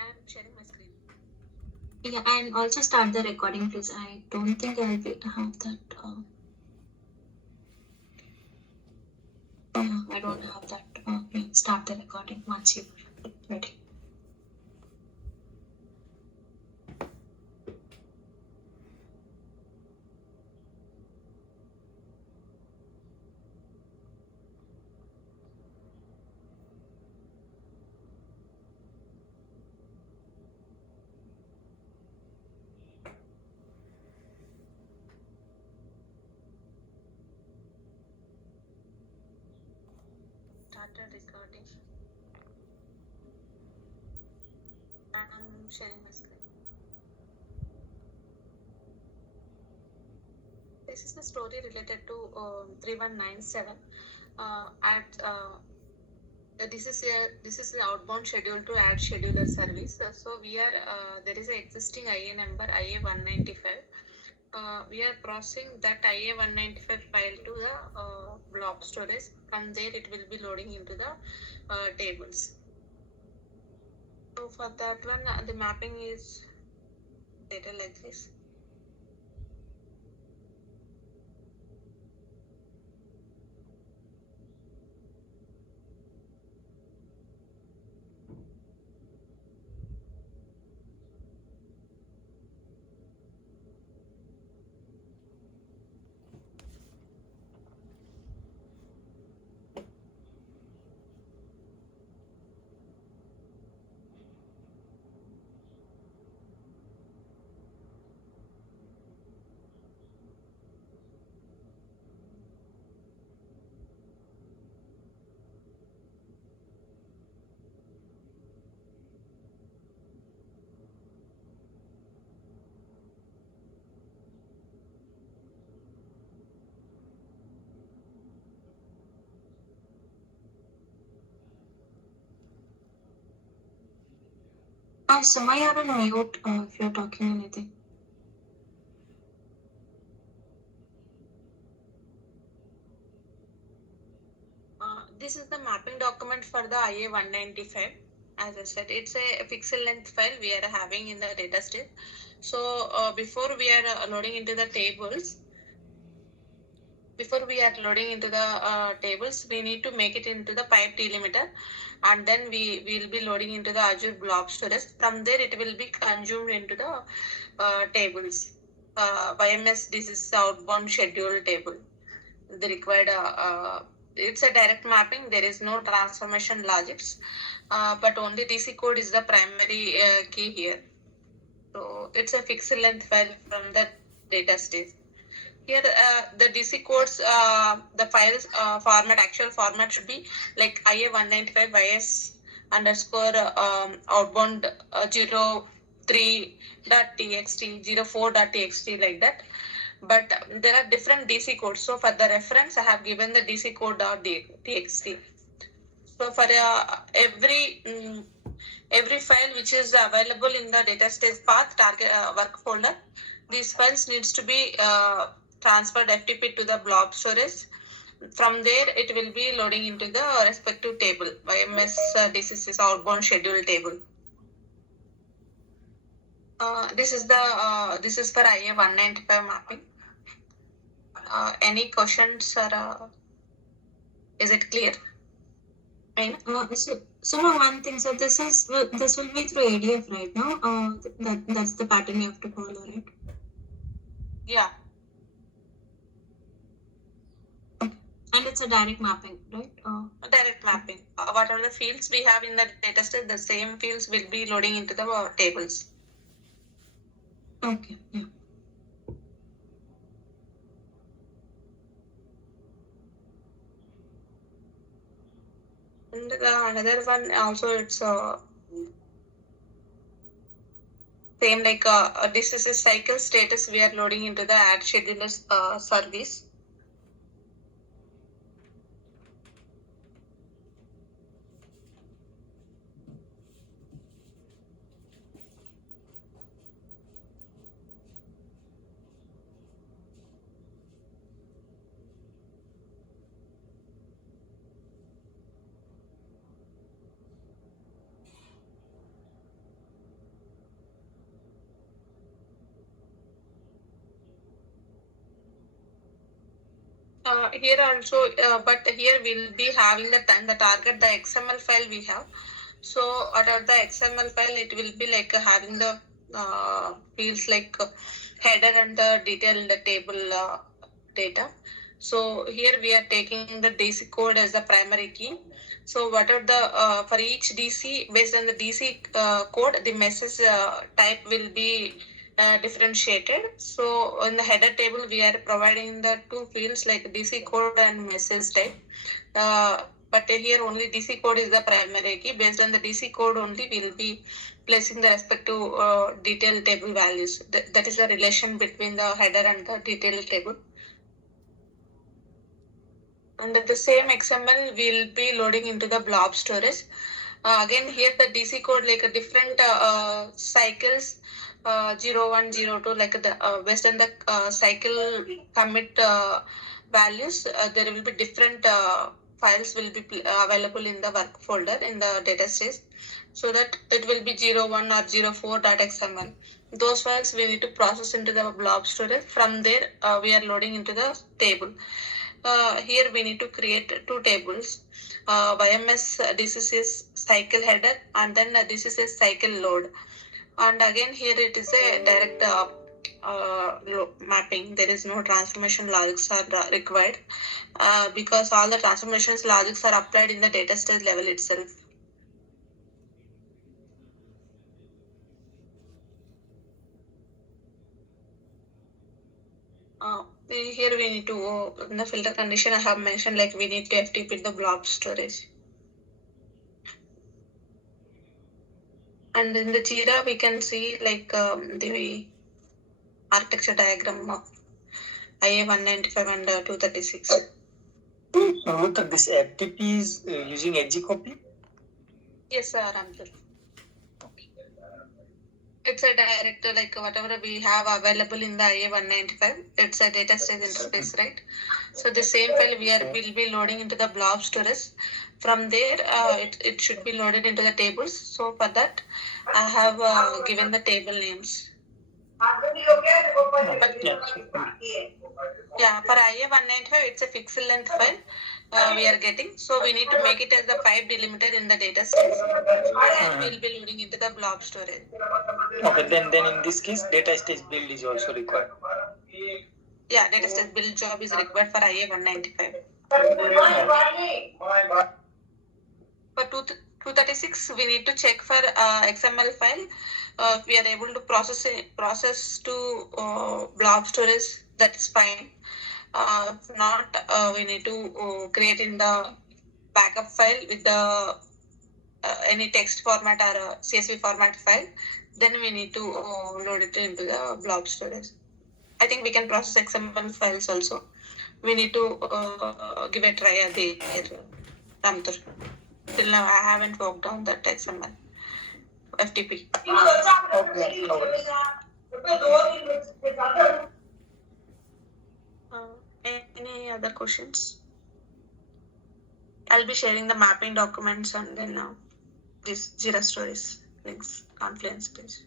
I'm sharing my screen. Yeah, and also start the recording, please. I don't think I will have that. I don't have that. Yeah, start the recording once you're ready. Started recording. I'm sharing my screen. This is the story related to 3197. This is the outbound schedule to add scheduler service. So we are there is an existing IA number IA 195. We are processing that IA 195 file to the blob storage. From there, it will be loading into the tables. So for that one, the mapping is data like this. Suma, you're on mute if you're talking anything. This is the mapping document for the IA 195. As I said, it's a pixel length file we are having in the data state. So before we are loading into the tables, we need to make it into the pipe delimiter, and then we will be loading into the Azure Blob Storage. From there, it will be consumed into the tables. YMS, this is the outbound schedule table. The required it's a direct mapping. There is no transformation logics, but only DC code is the primary key here. So it's a fixed length file from the data stage. Here, the DC codes, the files actual format should be like IA195 YS underscore outbound 03.txt, 04.txt, like that. But there are different DC codes. So for the reference, I have given the DC code.txt. So for every file which is available in the data stage path target work folder, these files needs to be transferred FTP to the blob storage. From there, it will be loading into the respective table. YMS DCS outbound schedule table. This is for IA 195 mapping. Any questions, or is it clear? So no, one thing. So this will be through ADF, right? Now, that's the pattern you have to follow, right? Yeah. And it's a direct mapping, right? Direct mapping. What are the fields we have in the data set? The same fields will be loading into the tables. Okay. Yeah. And another one also, it's same like this is a cycle status we are loading into the add scheduler service. Here also, but here we'll be having the target, the XML file we have. So out of the XML file, it will be like having the fields like header and the detail in the table data. So here we are taking the DC code as the primary key. So what are the for each DC, based on the DC code, the message type will be differentiated. So in the header table, we are providing the two fields like DC code and message type. But here only DC code is the primary key. Based on the DC code only, we will be placing the respective detail table values. That is the relation between the header and the detail table. And the same XML will be loading into the blob storage. Again, here the DC code like a different cycles, 0, 1, 0, 2, like the based on the cycle commit values, there will be different files will be available in the work folder in the data stage. So that it will be 01 or 04.xml. Those files we need to process into the blob storage. From there, we are loading into the table. Here we need to create two tables. YMS, this is a cycle header, and then this is a cycle load. And again, here it is a direct mapping. There is no transformation logics are required because all the transformations logics are applied in the data stage level itself. Here we need to, in the filter condition, I have mentioned like we need to FTP the blob storage. And in the Jira, we can see like the architecture diagram of IA 195 and 236. So this FTP is using edge copy? Yes, sir, Ramdhar. It's a direct, like whatever we have available in the IA 195, it's a data stage interface, right? So the same file will be loading into the blob storage. From there, it should be loaded into the tables. So for that, I have given the table names. Yeah, for IA 195, it's a pixel length file we are getting. So we need to make it as the 5 delimiter in the data stage. And we'll be loading into the blob storage. Okay, then in this case, data stage build is also required. Yeah, data stage build job is required for IA 195. For 236, we need to check for XML file. If we are able to process to blob storage, that is fine. If not, we need to create in the backup file with the any text format or CSV format file. Then we need to load it into the blob storage. I think we can process XML files also. We need to give a try at the Ramdhar. Till now, I haven't worked on that XML FTP. Okay, no worries. Any other questions? I'll be sharing the mapping documents and then this Jira stories links, Confluence page.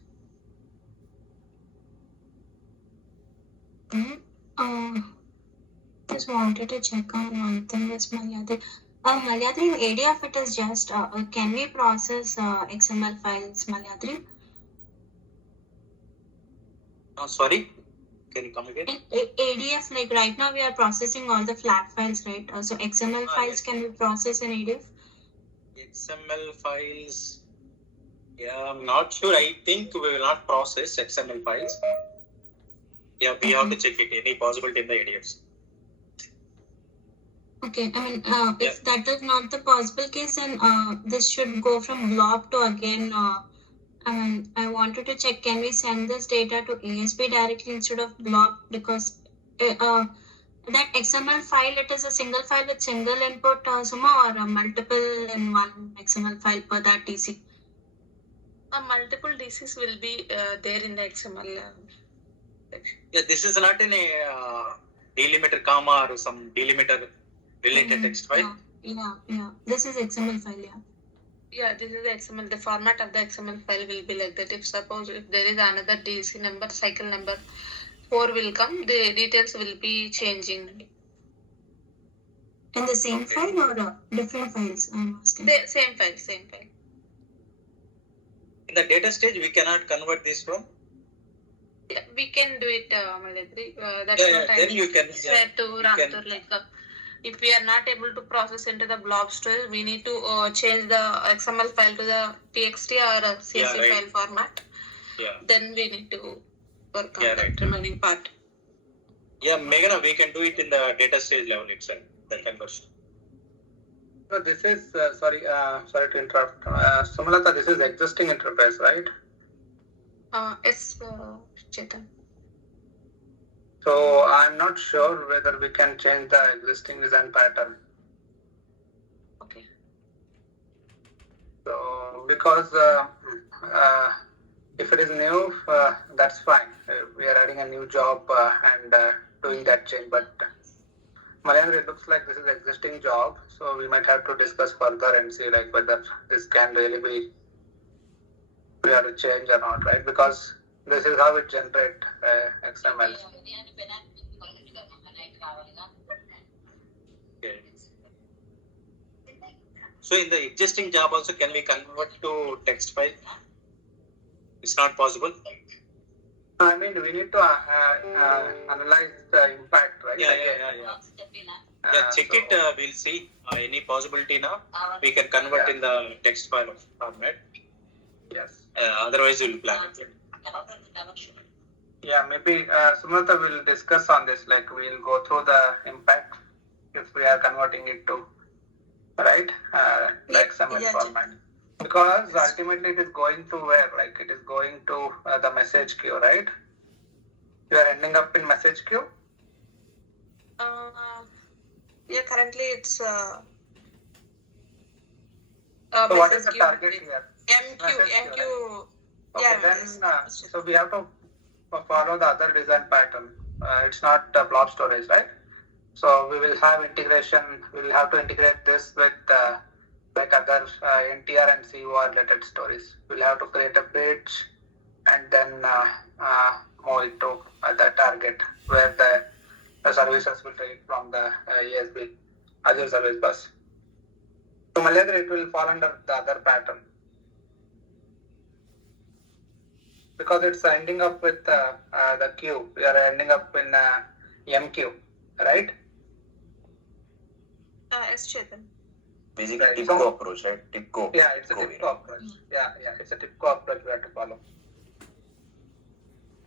Just wanted to check on one thing with Malyadri. Malyadri, in ADF, it is just, can we process XML files, Malyadri? Sorry, can you come again? In ADF, like right now we are processing all the flat files, right? So XML files yes. can we process in ADF? XML files, yeah, I'm not sure. I think we will not process XML files. Yeah, we have to check it. Any possibility in the ADFs. Okay, I mean, if that is not the possible case, then this should go from blob to again. I wanted to check, can we send this data to ASP directly instead of blob? Because that XML file, it is a single file with single input, Suma, or multiple in one XML file per that DC? Multiple DCs will be there in the XML section. Yeah, this is not in a delimiter comma or some delimiter related text file. Yeah. This is XML file, yeah. Yeah, this is the XML. The format of the XML file will be like that. If suppose if there is another DC number, cycle number 4 will come, the details will be changing. In the same Okay. file or different files? I'm asking. Same file, same file. In the data stage, we cannot convert this from. Yeah, we can do it, Maladri. That's Yeah, what I then you can. said to you Ramtur. can- Like, if we are not able to process into the blob storage, we need to change the XML file to the TXT or a CSV Yeah, right. file format. Yeah. Then we need to work on Yeah, that right. remaining part. Yeah, Meghana, we can do it in the data stage level itself, the conversion. No, this is sorry to interrupt. Sumalata, this is existing interface, right? Yes, Chetan. So I'm not sure whether we can change the existing design pattern. Okay. So because if it is new, that's fine. We are adding a new job and doing that change. But Mahendra, it looks like this is existing job, so we might have to discuss further and see like whether this can really be we have to change or not, right? Because this is how it generate XML. Okay. So in the existing job also, can we convert to text file? It's not possible. I mean, we need to analyze the impact, right? Yeah. Uh, Check so- it. We'll see any possibility now. We can convert in the text file format. Yes. Otherwise, we'll plan it. Yeah, maybe Sumata will discuss on this. Like, we'll go through the impact if we are converting it to right, like XML Yeah, format. Because ultimately it is going to where? Like, it is going to the message queue, right? You are ending up in message queue. Yeah, currently it's So what is the message target queue. here? MQ, Message queue, MQ. Okay, Yeah, then yes. so we have to follow the other design pattern. It's not blob storage, right? So we will have integration. We will have to integrate this with like other NTR and COR related stories. We'll have to create a bridge and then move it to the target where the services will take from the ESB Azure Service Bus. So Malayadri, it will fall under the other pattern because it's ending up with the queue. We are ending up in MQ, right? Yes, Chetan. Basically, Right. TIPCO approach, right? TIPCO. Yeah, it's a TIPCO approach. Yeah, it's a TIPCO approach we have to follow.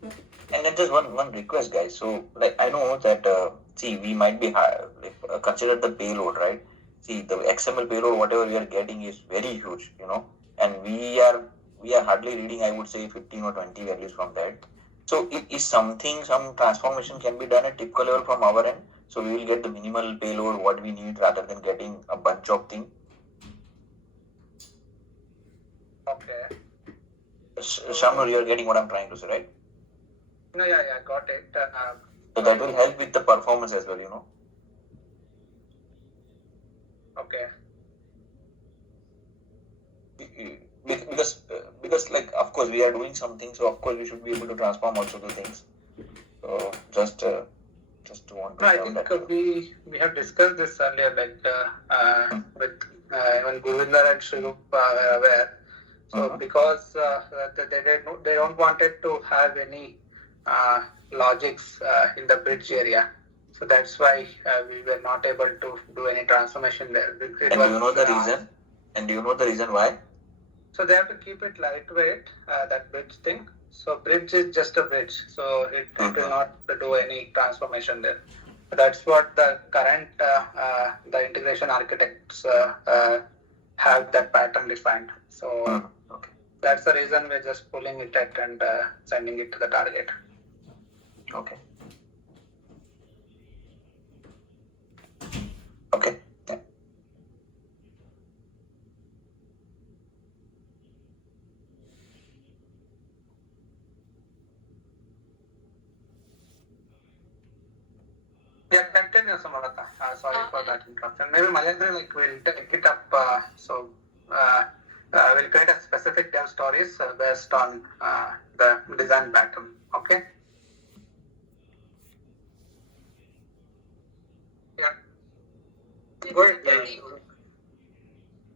And then just one request, guys. So, like, I know that see, we might be consider the payload, right? See, the XML payload, whatever we are getting, is very huge, and we are hardly reading, I would say, 15 or 20 values from that. So, is some transformation can be done at TIPCO level from our end? So we will get the minimal payload what we need rather than getting a bunch of things. Okay. Shamnur, you are getting what I'm trying to say, right? No, yeah, got it. So that will help with the performance as well, Okay. Because like, of course, we are doing something, so of course we should be able to transform also the things. So just want to No, I tell think that. we have discussed this earlier, like with when Govinda and Shrup were aware. So because they don't wanted to have any logics in the bridge area, so that's why we were not able to do any transformation there. And do you know the reason? And do you know the reason why? So they have to keep it lightweight, that bridge thing. So bridge is just a bridge, so it will not do any transformation there. That's what the current the integration architects have that pattern defined. So Okay. that's the reason we're just pulling it at and sending it to the target. Okay. Okay. Yeah. Yeah, continue, Samalata. Sorry for that interruption. Maybe Mahendra, like, will take it up. We'll create a specific dev stories based on the design pattern. Okay. Yeah. Go ahead.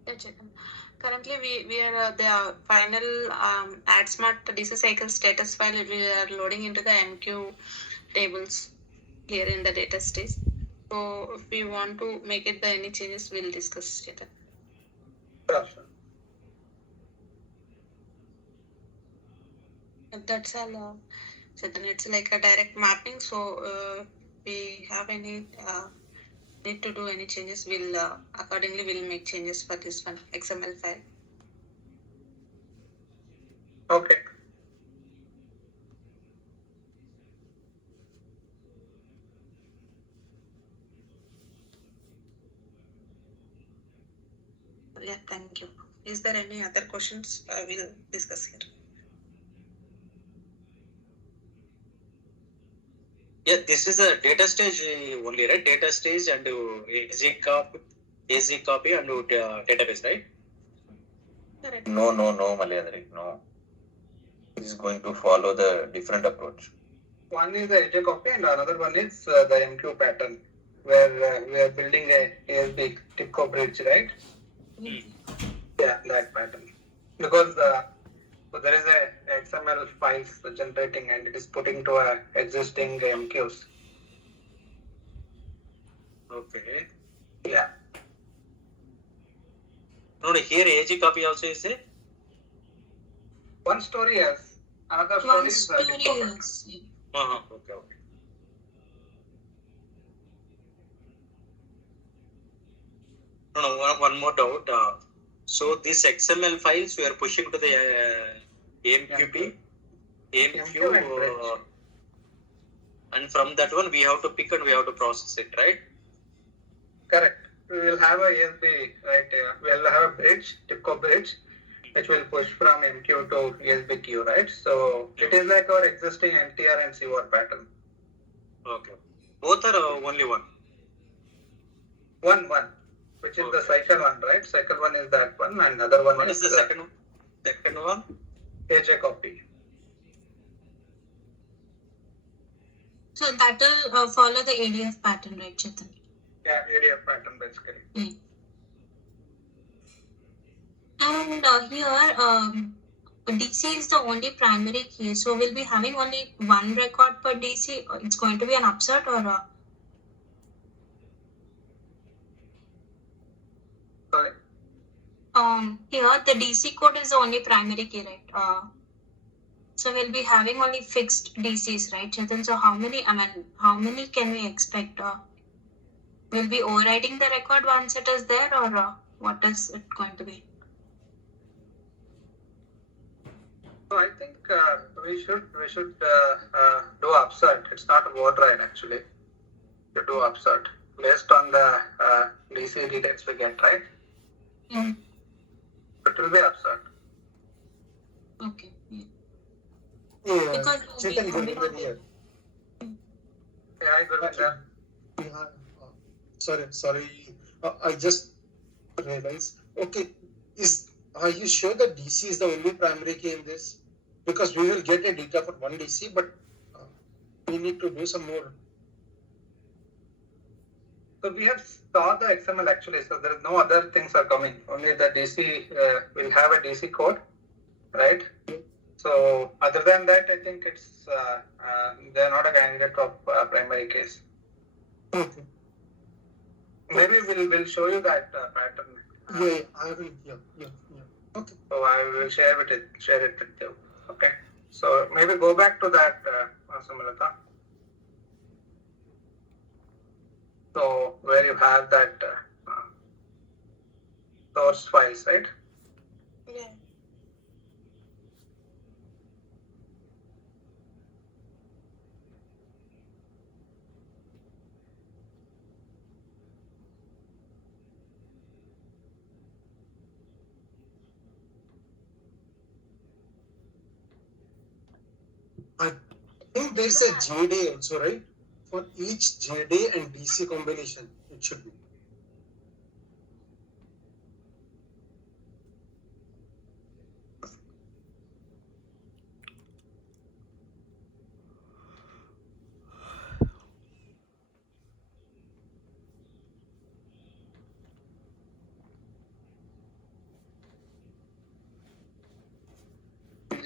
Yeah, Chetan. Currently, we are the final AdSmart DC cycle status file. We are loading into the MQ tables here in the data stage. So, if we want to make it the any changes, we'll discuss Chetan. Sure. That's all. Chetan, it's like a direct mapping. So, we have any need to do any changes, we'll accordingly we'll make changes for this one XML file. Okay. Yeah, thank you. Is there any other questions we'll discuss here? Yeah, this is a data stage only, right? Data stage and AZ copy and database, right? Correct. No, Malayadri, no. This is going to follow the different approach. One is the AJ copy and another one is the MQ pattern, where we are building a ASB TIPCO bridge, right? Yeah, that pattern. Because so there is a XML files generating and it is putting to a existing MQs. Okay. Yeah. No, here AG copy also is there? One story has, another story One is story TIPCO. is. Okay. No, one more doubt. So these XML files we are pushing to the AMQP, AMQ, and from that one we have to pick and we have to process it, right? Correct. We will have a ASB, right? We will have a bridge, TIPCO bridge, which will push from MQ to ASB queue, right? So it is like our existing NTR and COR pattern. Okay. Both are only one. One, which is the cycle one, right? Cycle one is that one, and other one What is the second one? Second one? AJ copy. So that will follow the ADF pattern, right, Chetan? Yeah, ADF pattern basically. And here, DC is the only primary key. So we'll be having only one record per DC. It's going to be an upsert or Sorry. here the DC code is the only primary key, right? So we'll be having only fixed DCs, right, Chetan? So how many can we expect? We'll be overriding the record once it is there, or what is it going to be? So I think we should do upsert. It's not a override actually. To do upsert based on the DC details we get, right? Yeah. It will be upsert. Okay. Yeah. Yeah, Because Chetan, we Govindan here. Yeah, I go with that. Yeah, sorry. I just realized. Okay, are you sure that DC is the only primary key in this? Because we will get a data for one DC, but we need to do some more. So we have saw the XML actually. So there is no other things are coming. Only the DC will have a DC code, right? So other than that, I think it's they are not a candidate of primary case. Okay. Maybe we'll show you that pattern. Yeah, I will. Yeah. Okay. So I will share it with you. Okay. So maybe go back to that, Sumalata. So where you have that source files, right? Yeah. I think there's a JDA also, right? For each JDA and DC combination, it should be.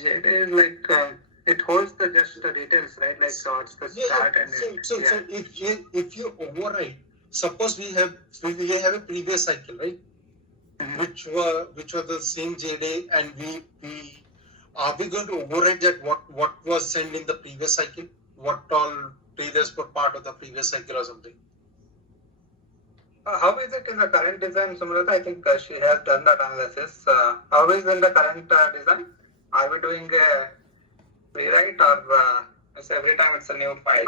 JD is like it holds the just the details, right? Like what's the start and end. So if you override, suppose we have a previous cycle, right? Mhm. Which were the same JD, and we are we going to override that what was sent in the previous cycle? What all traders were part of the previous cycle or something? How is it in the current design, Sumrata? I think she has done that analysis. How is in the current design? Are we doing a rewrite or is every time it's a new file?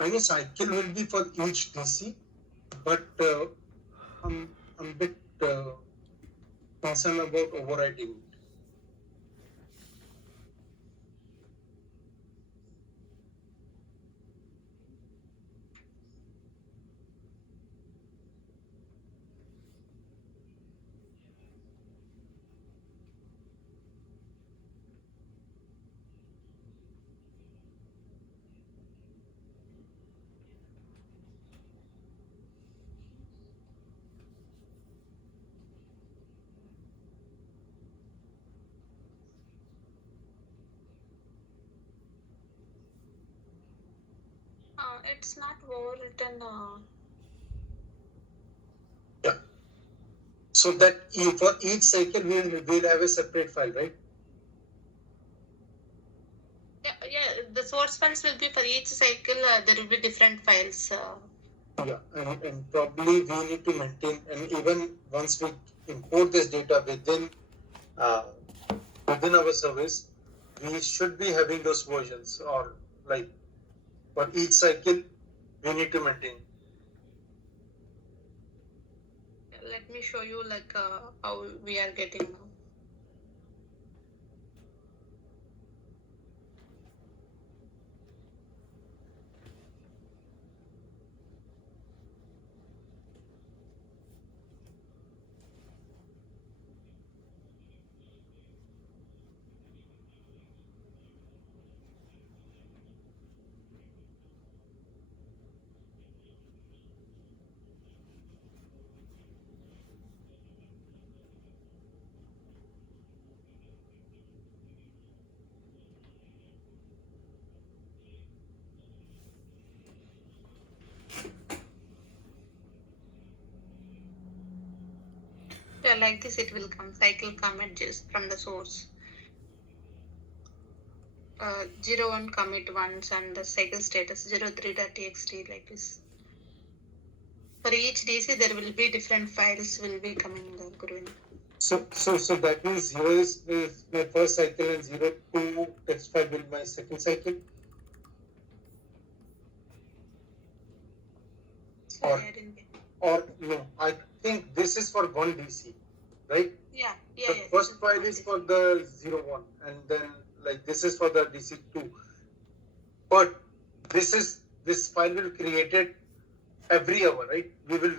I guess cycle will be for each DC, but I'm a bit concerned about overriding it. It's not overwritten. Yeah. So that for each cycle we'll have a separate file, right? Yeah, the source files will be for each cycle. There will be different files. Yeah, and probably we need to maintain, and even once we import this data within our service, we should be having those versions, or like for each cycle we need to maintain. Let me show you like how we are getting now. Yeah, like this it will come. Cycle commit just from the source. 01 commit once and the cycle status 03.txt like this. For each DC there will be different files will be coming there, Gurvin. So that means 0 is my first cycle and 02 text file will be my second cycle. Sorry, I didn't get it. Or no, I think this is for one DC, right? Yeah. The first file is for the 01, and then like this is for the DC2. But this file will be created every hour, right? We will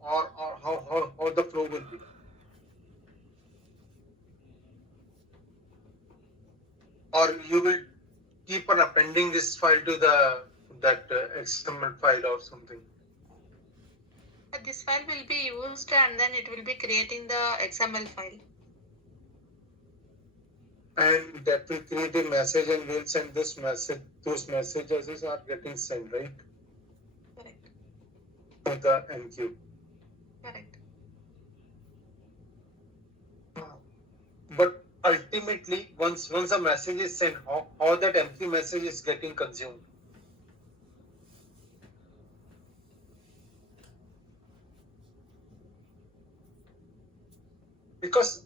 or how the flow will be. Or you will keep on appending this file to that XML file or something. This file will be used and then it will be creating the XML file. And that will create a message, and we'll send this message. Those messages are getting sent, right? Correct. To the MQ. Correct. But ultimately, once a message is sent, how that MQ message is getting consumed? Because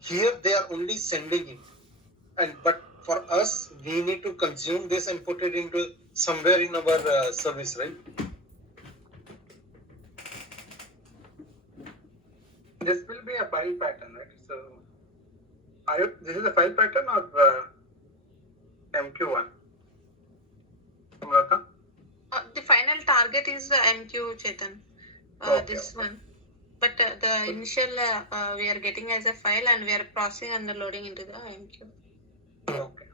here they are only sending it, but for us we need to consume this and put it into somewhere in our service, right? This will be a file pattern, right? So, this is a file pattern or MQ1? Sumrata? The final target is the MQ, Chetan. Okay, This one. But the initial we are getting as a file and we are processing and loading into the MQ. Okay.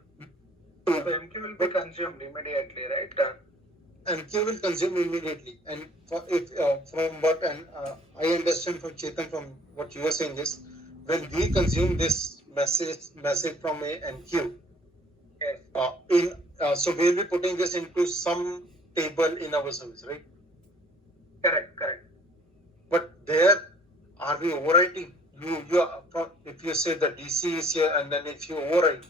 So MQ will be consumed immediately, right? MQ will consume immediately. And from what I understand from Chetan, from what you are saying is, when we consume this message from a MQ, Yes. so we'll be putting this into some table in our service, right? Correct. But there, are we overwriting? If you say the DC is here, and then if you overwrite,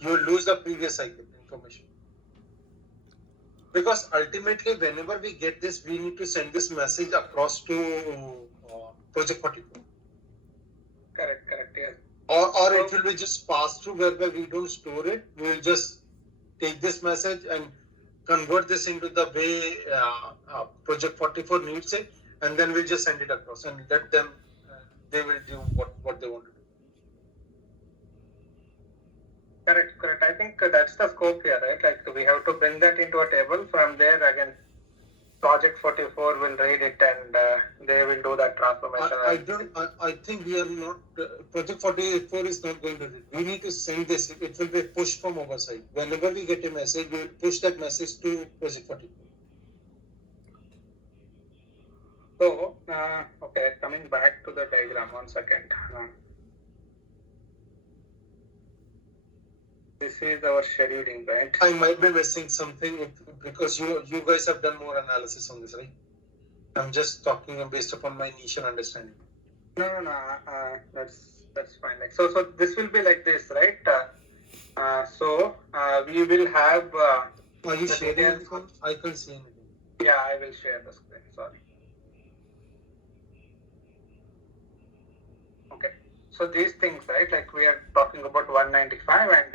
you will lose the previous cycle information. Because ultimately, whenever we get this, we need to send this message across to project 44. Correct, yes. Or it will be just passed through whereby we don't store it. We will just take this message and convert this into the way project 44 needs it, and then we'll just send it across and let them, they will do what they want to do. Correct. I think that's the scope here, right? Like we have to bring that into a table. From there, again, project 44 will read it and they will do that transformation. I think we are not, project 44 is not going to do it. We need to send this, it will be pushed from our side. Whenever we get a message, we will push that message to project 44. So, okay, coming back to the diagram, 1 second. This is our scheduling, right? I might be missing something because you guys have done more analysis on this, right? I'm just talking based upon my niche and understanding. No. That's fine. Like so this will be like this, right? We will have. Are you the sharing details- anything? I can't see anything. Yeah, I will share the screen. Sorry. Okay. So these things, right? Like we are talking about 195 and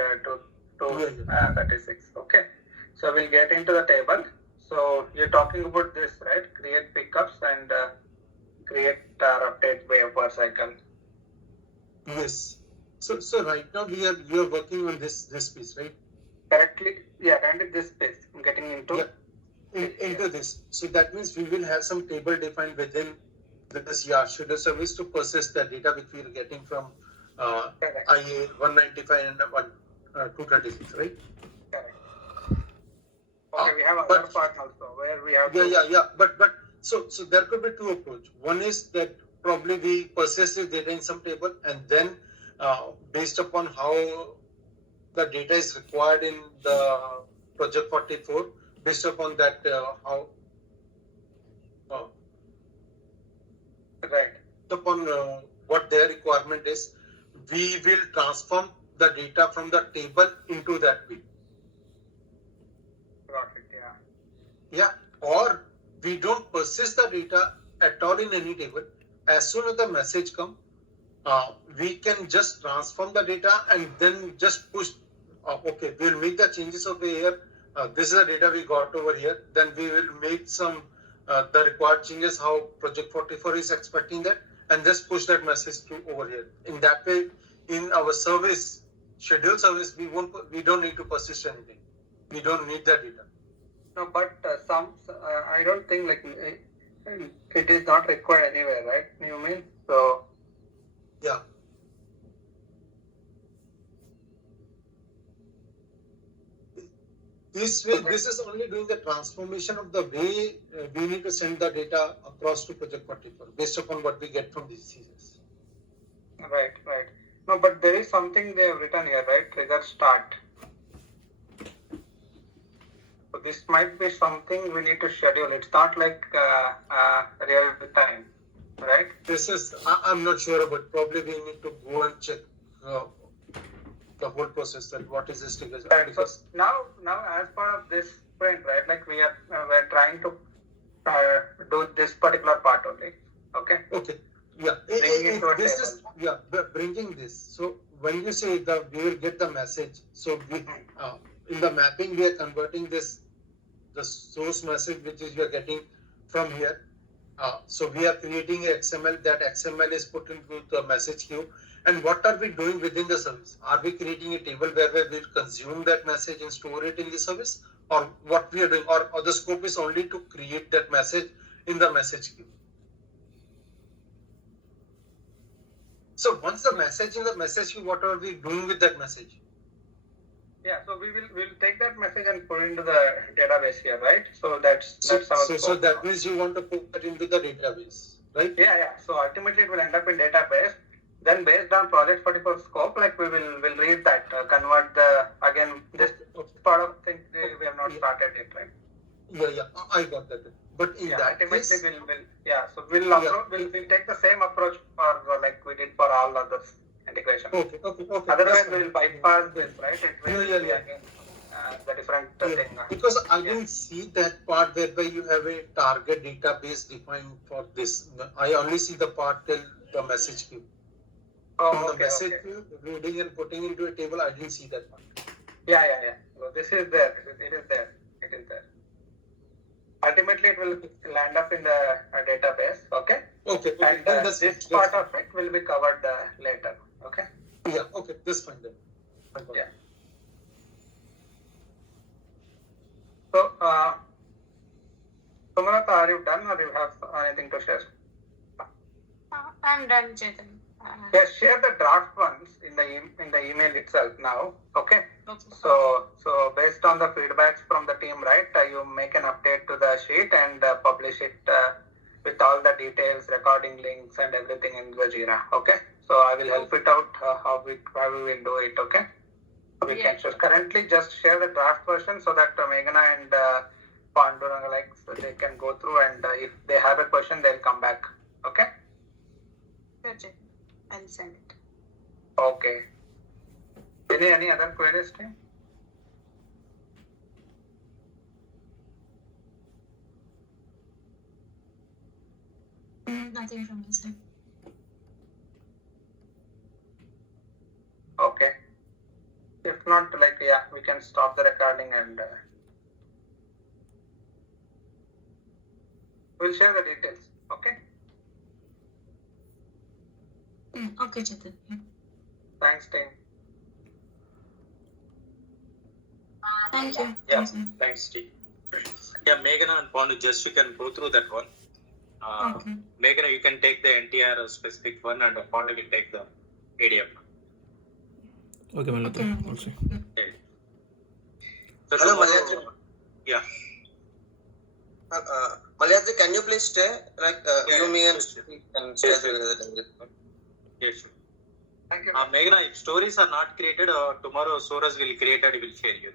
236. Okay. So we'll get into the table. So you're talking about this, right? Create pickups and create update wave per cycle. Yes. So right now we are working on this piece, right? Correctly? Yeah, and this space. I'm getting into. Yeah. Into this. So that means we will have some table defined within this schedule service to process the data which we are getting from Correct. IA 195 and 236, right? Correct. Okay, we have but- other part also where we have. Yeah. But so there could be two approach. One is that probably we process the data in some table, and then based upon how the data is required in the project 44, based upon that how Right. upon what their requirement is, we will transform the data from the table into that view. Got it. Yeah. Yeah, or we don't persist the data at all in any table. As soon as the message comes, we can just transform the data and then just push. Okay, we'll make the changes over here. This is the data we got over here. Then we will make some the required changes how project 44 is expecting that, and just push that message to over here. In that way, in our service, schedule service, we don't need to persist anything. We don't need that data. No, but I don't think like it is not required anywhere, right? You mean so? Yeah. This is only doing the transformation of the way we need to send the data across to project 44 based upon what we get from these seasons. Right. No, but there is something they have written here, right? Trigger start. So this might be something we need to schedule. It's not like real time, right? This is, I'm not sure about, probably we need to go and check the whole process that what is this trigger. Right. So now as part of this sprint, right? Like we're trying to do this particular part only. Okay. Okay. Yeah. Bringing this. So when you say we will get the message, so we, in the mapping we are converting the source message which is we are getting from here. So we are creating a XML. That XML is put into the message queue. And what are we doing within the service? Are we creating a table where we consume that message and store it in the service? Or what we are doing? Or the scope is only to create that message in the message queue? So once the message in the message queue, what are we doing with that message? Yeah, so we'll take that message and put into the database here, right? So that's our So scope. that means you want to put that into the database, right? Yeah. So ultimately it will end up in database. Then based on project particular scope, like we'll read that, convert again this part of thing we have not started yet, right? Yeah, I got that. But in that ultimately case, so we'll take the same approach for like we did for all others integration. okay. Otherwise we will bypass this, right? It will Yeah. be again the different thing. Because I didn't see that part whereby you have a target database defined for this. I only see the part till the message queue. From the message queue, reading and putting into a table, I didn't see that part. Yeah. So this is there. It is there. Ultimately, it will land up in the database. Okay. Okay. And this part of it will be covered later. Okay. Yeah. Okay. That's fine then. Yeah. So, Sumanata, are you done or you have anything to share? I'm done, Chetan. Yes, share the draft ones in the email itself now. Okay. Okay. So based on the feedbacks from the team, right? You make an update to the sheet and publish it with all the details, recording links, and everything in the Jira. Okay. So I will help it out how we will do it. Okay. We can share. Currently, just share the draft version so that Meghana and Panduranga, so they can go through, and if they have a question, they'll come back. Okay. Sure, Chetan. I'll send it. Okay. Any other queries, team? Nothing from my side. Okay. If not, we can stop the recording and we'll share the details. Okay. Okay, Chetan. Yeah. Thanks, team. Thank you. Yeah, Thanks, sir. thanks, Steve. Yeah, Meghana and Pandu, just you can go through that one. Okay. Meghana, you can take the NTR specific one, and Pandu will take the ADF. Okay, Malhotra. Okay. Also. Okay. So Hello, tomorrow- Malayatri. Yeah. Malayatri, can you please stay? Yeah, me and yes, Steve can stay yes, together in this one. Yes, sure. Thank you. Meghana, if stories are not created, tomorrow Suraj will create and will share you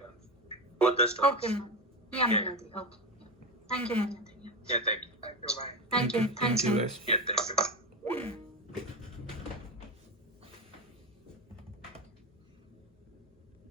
both the stories. Okay, ma'am. Yeah, Malati. Okay. Yeah. Thank you, Malati. Yeah. Yeah, thank you. Thank you. Bye. Thank you. Thank Thanks, you, sir. guys. Yeah,